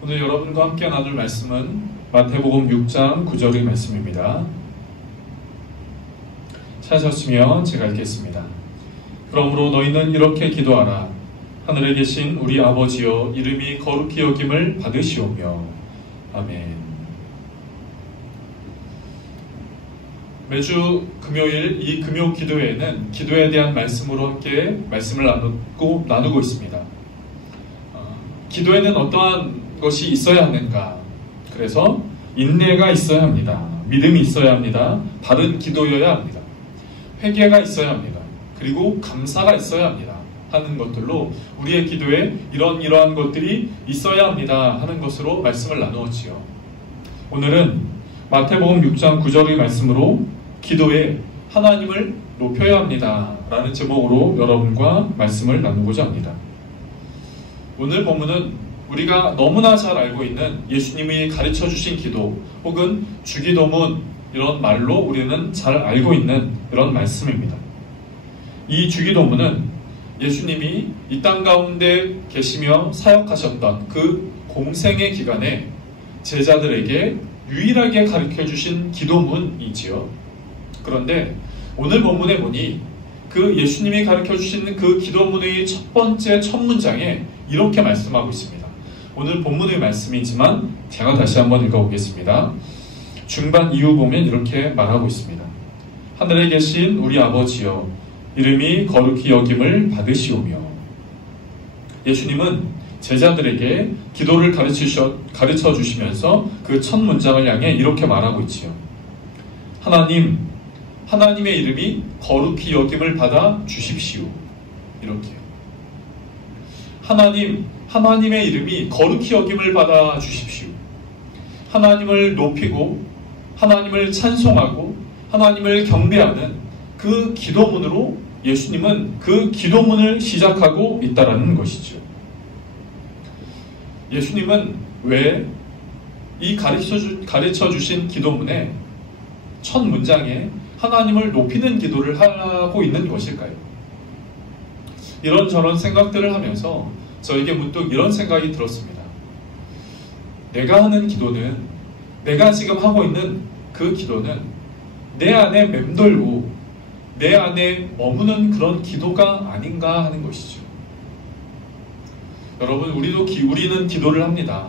오늘 여러분과 함께 나눌 말씀은 마태복음 6장 9절의 말씀입니다. 찾으셨으면 제가 읽겠습니다. 그러므로 너희는 이렇게 기도하라. 하늘에 계신 우리 아버지여, 이름이 거룩히 여김을 받으시오며. 아멘. 매주 금요일 이 금요 기도회에는 기도에 대한 말씀으로 함께 말씀을 나누고 있습니다. 기도에는 어떠한 것이 있어야 하는가? 그래서 인내가 있어야 합니다. 믿음이 있어야 합니다. 바른 기도여야 합니다. 회개가 있어야 합니다. 그리고 감사가 있어야 합니다. 하는 것들로 우리의 기도에 이러한 것들이 있어야 합니다. 하는 것으로 말씀을 나누었지요. 오늘은 마태복음 6장 9절의 말씀으로 기도에 하나님을 높여야 합니다. 라는 제목으로 여러분과 말씀을 나누고자 합니다. 오늘 본문은 우리가 너무나 잘 알고 있는 예수님이 가르쳐 주신 기도 혹은 주기도문, 이런 말로 우리는 잘 알고 있는 이런 말씀입니다. 이 주기도문은 예수님이 이 땅 가운데 계시며 사역하셨던 그 공생의 기간에 제자들에게 유일하게 가르쳐 주신 기도문이지요. 그런데 오늘 본문에 보니 그 예수님이 가르쳐 주신 그 기도문의 첫 번째 첫 문장에 이렇게 말씀하고 있습니다. 오늘 본문의 말씀이지만 제가 다시 한번 읽어보겠습니다. 중반 이후 보면 이렇게 말하고 있습니다. 하늘에 계신 우리 아버지여, 이름이 거룩히 여김을 받으시오며. 예수님은 제자들에게 기도를 가르쳐 주시면서 그 첫 문장을 향해 이렇게 말하고 있지요. 하나님의 이름이 거룩히 여김을 받아 주십시오. 이렇게요. 하나님의 이름이 거룩히 여김을 받아 주십시오. 하나님을 높이고 하나님을 찬송하고 하나님을 경배하는 그 기도문으로 예수님은 그 기도문을 시작하고 있다라는 것이죠. 예수님은 왜 이 가르쳐 주신 기도문의 첫 문장에 하나님을 높이는 기도를 하고 있는 것일까요? 이런저런 생각들을 하면서 저에게 문득 이런 생각이 들었습니다. 내가 하는 기도는, 내가 지금 하고 있는 그 기도는 내 안에 맴돌고 내 안에 머무는 그런 기도가 아닌가 하는 것이죠. 여러분, 우리는 기도를 합니다.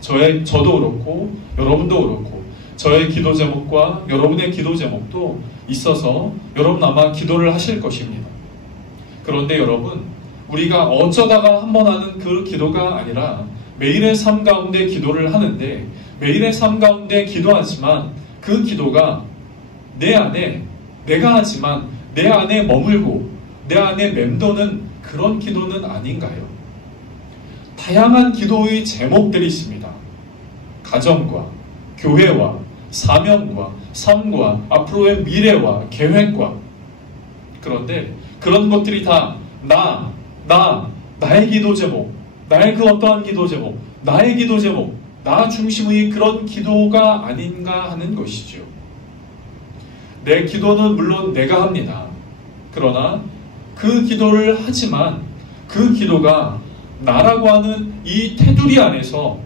저도 그렇고 여러분도 그렇고 저의 기도 제목과 여러분의 기도 제목도 있어서 여러분 아마 기도를 하실 것입니다. 그런데 여러분, 우리가 어쩌다가 한번 하는 그 기도가 아니라 매일의 삶 가운데 기도를 하는데, 매일의 삶 가운데 기도하지만 그 기도가 내 안에, 내가 하지만 내 안에 머물고 내 안에 맴도는 그런 기도는 아닌가요? 다양한 기도의 제목들이 있습니다. 가정과 교회와 사명과 삶과 앞으로의 미래와 계획과. 그런데 그런 것들이 다 나의 기도 제목, 나의 그 어떠한 기도 제목, 나의 기도 제목, 나 중심의 그런 기도가 아닌가 하는 것이죠. 내 기도는 물론 내가 합니다. 그러나 그 기도를 하지만 그 기도가 나라고 하는 이 테두리 안에서,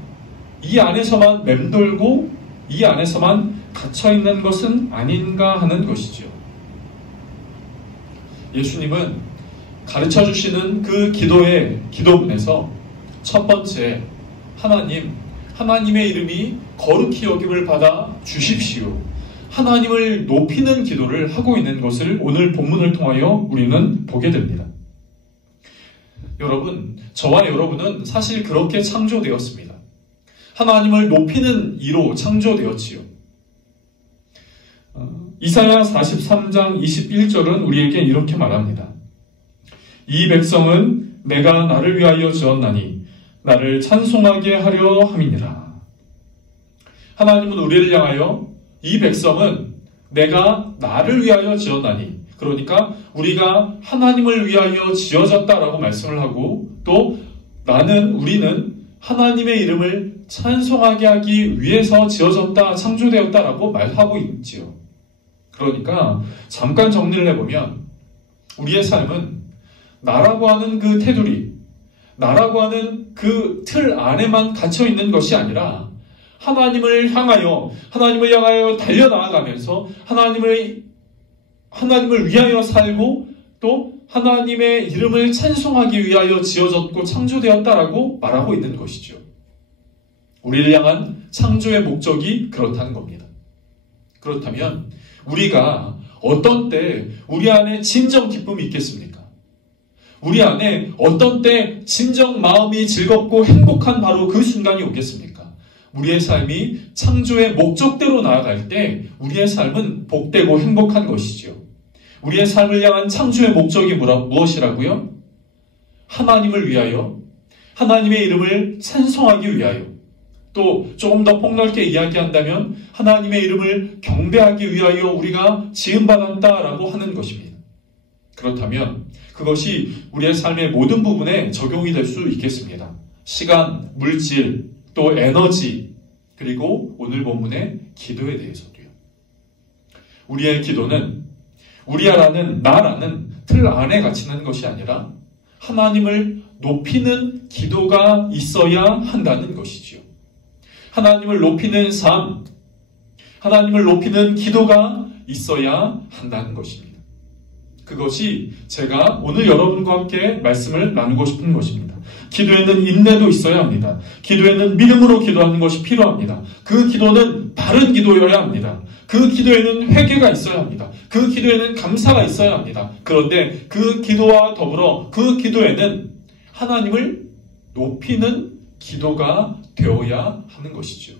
이 안에서만 맴돌고 이 안에서만 갇혀있는 것은 아닌가 하는 것이죠. 예수님은 가르쳐 주시는 그 기도문에서 첫 번째, 하나님의 이름이 거룩히 여김을 받아 주십시오. 하나님을 높이는 기도를 하고 있는 것을 오늘 본문을 통하여 우리는 보게 됩니다. 여러분, 저와 여러분은 사실 그렇게 창조되었습니다. 하나님을 높이는 이로 창조되었지요. 이사야 43장 21절은 우리에게 이렇게 말합니다. 이 백성은 내가 나를 위하여 지었나니 나를 찬송하게 하려 함이니라. 하나님은 우리를 향하여 이 백성은 내가 나를 위하여 지었나니, 그러니까 우리가 하나님을 위하여 지어졌다라고 말씀을 하고, 또 우리는 하나님의 이름을 찬송하게 하기 위해서 지어졌다, 창조되었다라고 말하고 있지요. 그러니까 잠깐 정리를 해보면 우리의 삶은 나라고 하는 그 테두리, 나라고 하는 그 틀 안에만 갇혀 있는 것이 아니라 하나님을 향하여 달려나아가면서 하나님을 위하여 살고 또 하나님의 이름을 찬송하기 위하여 지어졌고 창조되었다라고 말하고 있는 것이죠. 우리를 향한 창조의 목적이 그렇다는 겁니다. 그렇다면 우리가 어떤 때 우리 안에 진정 기쁨이 있겠습니까? 우리 안에 어떤 때 진정 마음이 즐겁고 행복한 바로 그 순간이 오겠습니까? 우리의 삶이 창조의 목적대로 나아갈 때 우리의 삶은 복되고 행복한 것이죠. 우리의 삶을 향한 창조의 목적이 무엇이라고요? 하나님을 위하여, 하나님의 이름을 찬송하기 위하여, 또 조금 더 폭넓게 이야기한다면 하나님의 이름을 경배하기 위하여 우리가 지음받았다라고 하는 것입니다. 그렇다면 그것이 우리의 삶의 모든 부분에 적용이 될 수 있겠습니다. 시간, 물질, 또 에너지, 그리고 오늘 본문의 기도에 대해서도요. 우리의 기도는 나라는 틀 안에 갇히는 것이 아니라 하나님을 높이는 기도가 있어야 한다는 것이지요. 하나님을 높이는 삶, 하나님을 높이는 기도가 있어야 한다는 것입니다. 그것이 제가 오늘 여러분과 함께 말씀을 나누고 싶은 것입니다. 기도에는 인내도 있어야 합니다. 기도에는 믿음으로 기도하는 것이 필요합니다. 그 기도는 바른 기도여야 합니다. 그 기도에는 회개가 있어야 합니다. 그 기도에는 감사가 있어야 합니다. 그런데 그 기도와 더불어 그 기도에는 하나님을 높이는 기도가 되어야 하는 것이죠.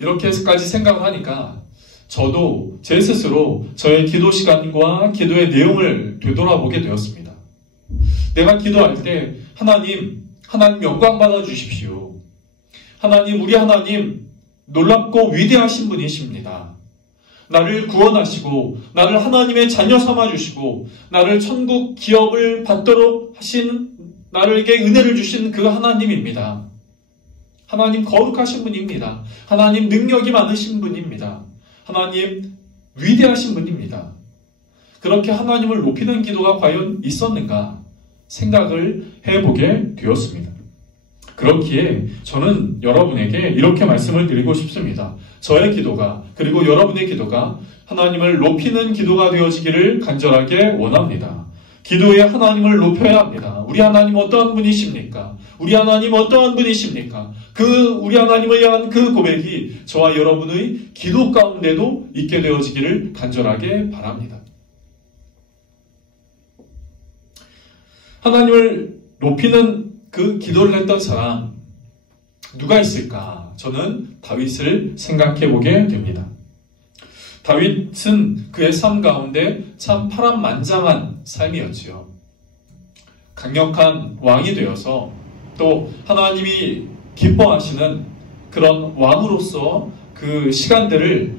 이렇게까지 생각을 하니까 저도 제 스스로 저의 기도 시간과 기도의 내용을 되돌아보게 되었습니다. 내가 기도할 때 하나님 영광 받아 주십시오. 우리 하나님 놀랍고 위대하신 분이십니다. 나를 구원하시고 나를 하나님의 자녀 삼아 주시고 나를 천국 기업을 받도록 하신 나에게 은혜를 주신 그 하나님입니다. 하나님 거룩하신 분입니다. 하나님 능력이 많으신 분입니다. 하나님 위대하신 분입니다. 그렇게 하나님을 높이는 기도가 과연 있었는가 생각을 해보게 되었습니다. 그렇기에 저는 여러분에게 이렇게 말씀을 드리고 싶습니다. 저의 기도가 그리고 여러분의 기도가 하나님을 높이는 기도가 되어지기를 간절하게 원합니다. 기도에 하나님을 높여야 합니다. 우리 하나님 어떠한 분이십니까? 우리 하나님 어떠한 분이십니까? 우리 하나님을 향한 그 고백이 저와 여러분의 기도 가운데도 있게 되어지기를 간절하게 바랍니다. 하나님을 높이는 그 기도를 했던 사람 누가 있을까? 저는 다윗을 생각해 보게 됩니다. 다윗은 그의 삶 가운데 참 파란만장한 삶이었지요. 강력한 왕이 되어서 또 하나님이 기뻐하시는 그런 왕으로서 그 시간들을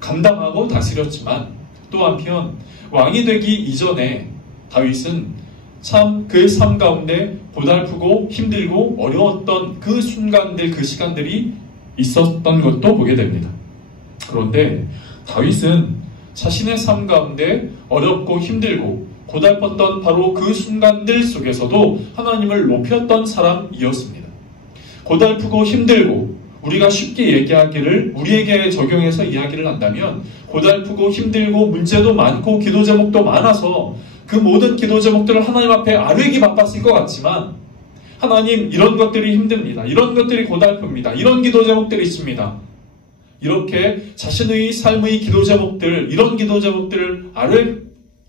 감당하고 다스렸지만 또 한편 왕이 되기 이전에 다윗은 참 그의 삶 가운데 고달프고 힘들고 어려웠던 그 순간들, 그 시간들이 있었던 것도 보게 됩니다. 그런데 다윗은 자신의 삶 가운데 어렵고 힘들고 고달팠던 바로 그 순간들 속에서도 하나님을 높였던 사람이었습니다. 고달프고 힘들고 우리가 쉽게 얘기하기를 우리에게 적용해서 이야기를 한다면 고달프고 힘들고 문제도 많고 기도 제목도 많아서 그 모든 기도 제목들을 하나님 앞에 아뢰기 바빴을 것 같지만 하나님 이런 것들이 힘듭니다. 이런 것들이 고달픕니다. 이런 기도 제목들이 있습니다. 이렇게 자신의 삶의 기도 제목들, 이런 기도 제목들을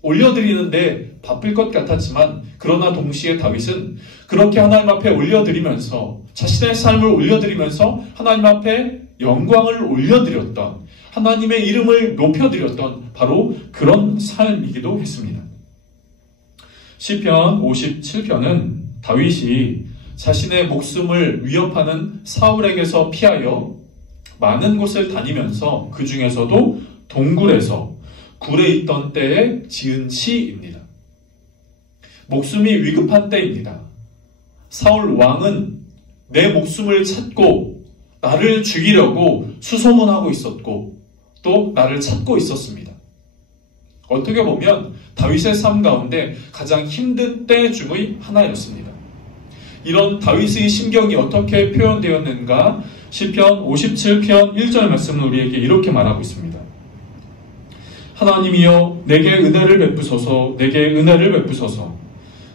올려드리는데 바쁠 것 같았지만 그러나 동시에 다윗은 그렇게 하나님 앞에 올려드리면서 자신의 삶을 올려드리면서 하나님 앞에 영광을 올려드렸던 하나님의 이름을 높여드렸던 바로 그런 삶이기도 했습니다. 시편 57편은 다윗이 자신의 목숨을 위협하는 사울에게서 피하여 많은 곳을 다니면서 그 중에서도 동굴에서 굴에 있던 때에 지은 시입니다. 목숨이 위급한 때입니다. 사울 왕은 내 목숨을 찾고 나를 죽이려고 수소문하고 있었고 또 나를 찾고 있었습니다. 어떻게 보면 다윗의 삶 가운데 가장 힘든 때 중의 하나였습니다. 이런 다윗의 심경이 어떻게 표현되었는가? 시편 57편 1절 말씀은 우리에게 이렇게 말하고 있습니다. 하나님이여 내게 은혜를 베푸소서, 내게 은혜를 베푸소서.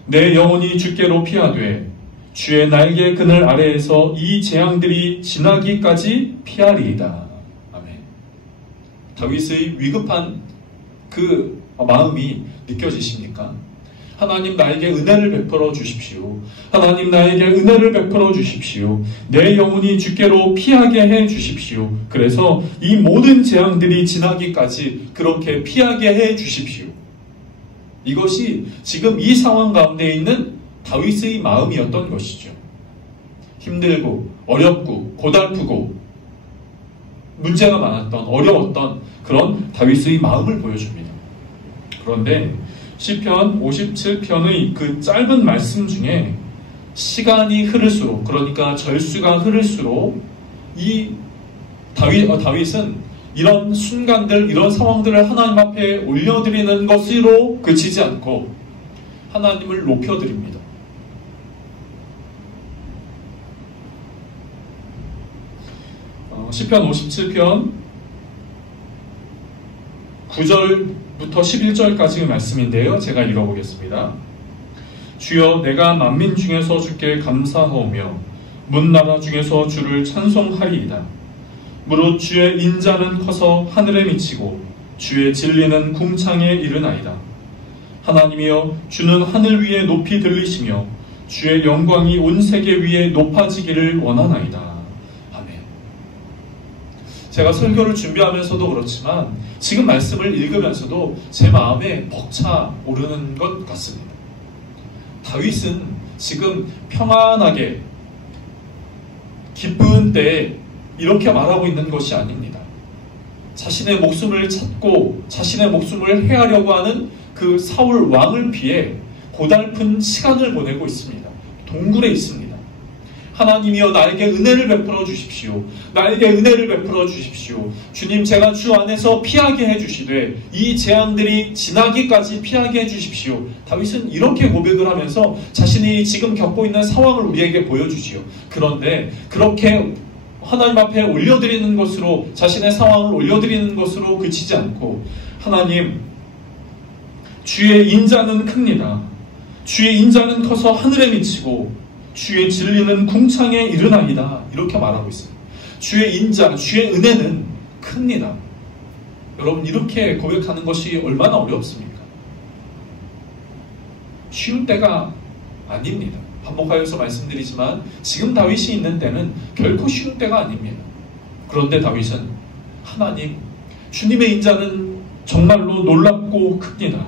내 영혼이 주께로 피하되 주의 날개 그늘 아래에서 이 재앙들이 지나기까지 피하리이다. 아멘. 다윗의 위급한 그 마음이 느껴지십니까? 하나님 나에게 은혜를 베풀어 주십시오. 하나님 나에게 은혜를 베풀어 주십시오. 내 영혼이 주께로 피하게 해 주십시오. 그래서 이 모든 재앙들이 지나기까지 그렇게 피하게 해 주십시오. 이것이 지금 이 상황 가운데 있는 다윗의 마음이었던 것이죠. 힘들고 어렵고 고달프고 문제가 많았던 어려웠던 그런 다윗의 마음을 보여줍니다. 그런데 시편 57편의 그 짧은 말씀 중에 시간이 흐를수록, 그러니까 절수가 흐를수록 이 다윗은 이런 순간들, 이런 상황들을 하나님 앞에 올려드리는 것으로 그치지 않고 하나님을 높여드립니다. 시편 57편 9절부터 11절까지의 말씀인데요. 제가 읽어보겠습니다. 주여 내가 만민 중에서 주께 감사하오며 문나라 중에서 주를 찬송하리이다. 무릇 주의 인자는 커서 하늘에 미치고 주의 진리는 궁창에 이르나이다. 하나님이여 주는 하늘 위에 높이 들리시며 주의 영광이 온 세계 위에 높아지기를 원하나이다. 제가 설교를 준비하면서도 그렇지만 지금 말씀을 읽으면서도 제 마음에 벅차 오르는 것 같습니다. 다윗은 지금 평안하게 기쁜 때에 이렇게 말하고 있는 것이 아닙니다. 자신의 목숨을 찾고 자신의 목숨을 해하려고 하는 그 사울 왕을 피해 고달픈 시간을 보내고 있습니다. 동굴에 있습니다. 하나님이여 나에게 은혜를 베풀어 주십시오. 나에게 은혜를 베풀어 주십시오. 주님 제가 주 안에서 피하게 해주시되 이 재앙들이 지나기까지 피하게 해주십시오. 다윗은 이렇게 고백을 하면서 자신이 지금 겪고 있는 상황을 우리에게 보여주지요. 그런데 그렇게 하나님 앞에 올려드리는 것으로, 자신의 상황을 올려드리는 것으로 그치지 않고 하나님 주의 인자는 큽니다. 주의 인자는 커서 하늘에 미치고 주의 진리는 궁창에 이르나이다. 이렇게 말하고 있습니다. 주의 인자, 주의 은혜는 큽니다. 여러분 이렇게 고백하는 것이 얼마나 어렵습니까? 쉬운 때가 아닙니다. 반복하여서 말씀드리지만 지금 다윗이 있는 때는 결코 쉬운 때가 아닙니다. 그런데 다윗은 하나님, 주님의 인자는 정말로 놀랍고 큽니다.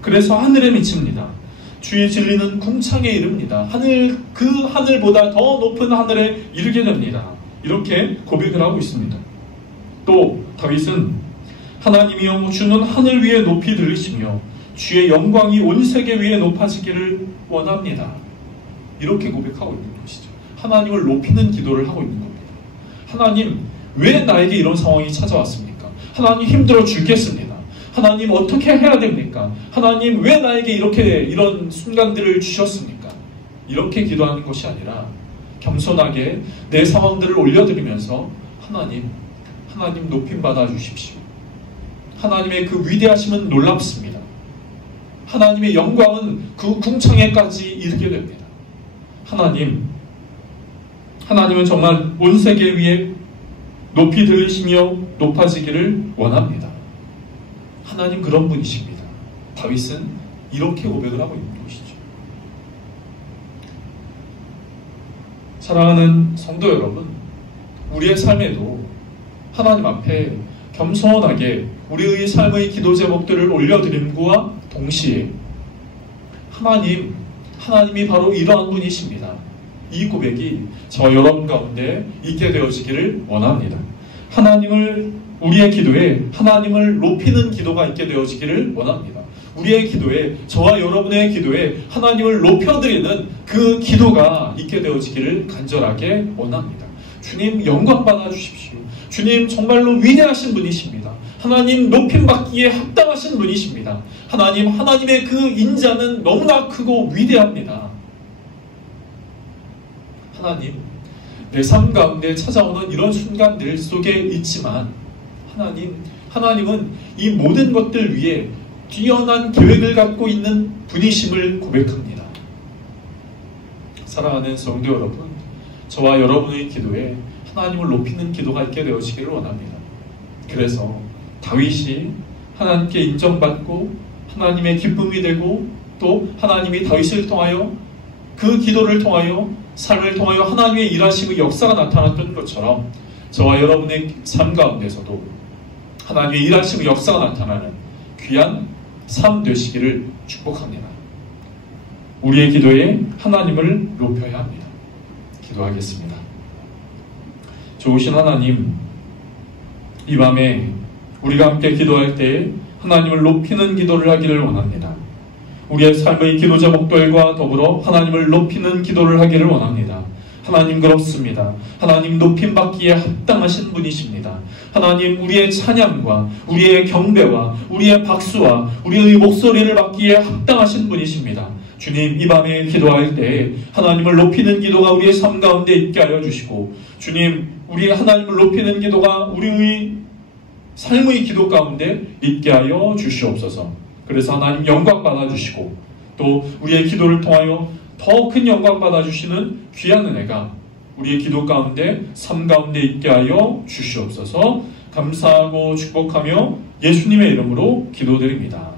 그래서 하늘에 미칩니다. 주의 진리는 궁창에 이릅니다. 그 하늘보다 더 높은 하늘에 이르게 됩니다. 이렇게 고백을 하고 있습니다. 또 다윗은 하나님이여 주는 하늘 위에 높이 들리시며 주의 영광이 온 세계 위에 높아지기를 원합니다. 이렇게 고백하고 있는 것이죠. 하나님을 높이는 기도를 하고 있는 겁니다. 하나님 왜 나에게 이런 상황이 찾아왔습니까? 하나님 힘들어 죽겠습니다. 하나님 어떻게 해야 됩니까? 하나님 왜 나에게 이런 순간들을 주셨습니까? 이렇게 기도하는 것이 아니라 겸손하게 내 상황들을 올려드리면서 하나님 높임 받아 주십시오. 하나님의 그 위대하심은 놀랍습니다. 하나님의 영광은 그 궁창에까지 이르게 됩니다. 하나님은 정말 온 세계 위에 높이 들리시며 높아지기를 원합니다. 하나님 그런 분이십니다. 다윗은 이렇게 고백을 하고 있는 것이죠. 사랑하는 성도 여러분, 우리의 삶에도 하나님 앞에 겸손하게 우리의 삶의 기도 제목들을 올려드림과 동시에 하나님이 바로 이러한 분이십니다. 이 고백이 저와 여러분 가운데 있게 되어지기를 원합니다. 우리의 기도에 하나님을 높이는 기도가 있게 되어지기를 원합니다. 우리의 기도에, 저와 여러분의 기도에 하나님을 높여드리는 그 기도가 있게 되어지기를 간절하게 원합니다. 주님 영광 받아 주십시오. 주님 정말로 위대하신 분이십니다. 하나님 높임받기에 합당하신 분이십니다. 하나님의 그 인자는 너무나 크고 위대합니다. 하나님, 내 삶 가운데 찾아오는 이런 순간들 속에 있지만 하나님은 이 모든 것들 위에 뛰어난 계획을 갖고 있는 분이심을 고백합니다. 사랑하는 성도 여러분, 저와 여러분의 기도에 하나님을 높이는 기도가 있게 되어지기를 원합니다. 그래서 다윗이 하나님께 인정받고 하나님의 기쁨이 되고 또 하나님이 다윗을 통하여 그 기도를 통하여 삶을 통하여 하나님의 일하심의 역사가 나타났던 것처럼 저와 여러분의 삶 가운데서도 하나님의 일하심의 역사가 나타나는 귀한 삶 되시기를 축복합니다. 우리의 기도에 하나님을 높여야 합니다. 기도하겠습니다. 좋으신 하나님, 이 밤에 우리가 함께 기도할 때 하나님을 높이는 기도를 하기를 원합니다. 우리의 삶의 기도 제목들과 더불어 하나님을 높이는 기도를 하기를 원합니다. 하나님 그렇습니다. 하나님 높임받기에 합당하신 분이십니다. 하나님 우리의 찬양과 우리의 경배와 우리의 박수와 우리의 목소리를 받기에 합당하신 분이십니다. 주님, 이 밤에 기도할 때 하나님을 높이는 기도가 우리의 삶 가운데 있게 하여 주시고, 주님, 우리 하나님을 높이는 기도가 우리의 삶의 기도 가운데 있게 하여 주시옵소서. 그래서 하나님 영광 받아주시고 또 우리의 기도를 통하여 더 큰 영광 받아주시는 귀한 은혜가 우리의 기도 가운데 삶 가운데 있게 하여 주시옵소서. 감사하고 축복하며 예수님의 이름으로 기도드립니다.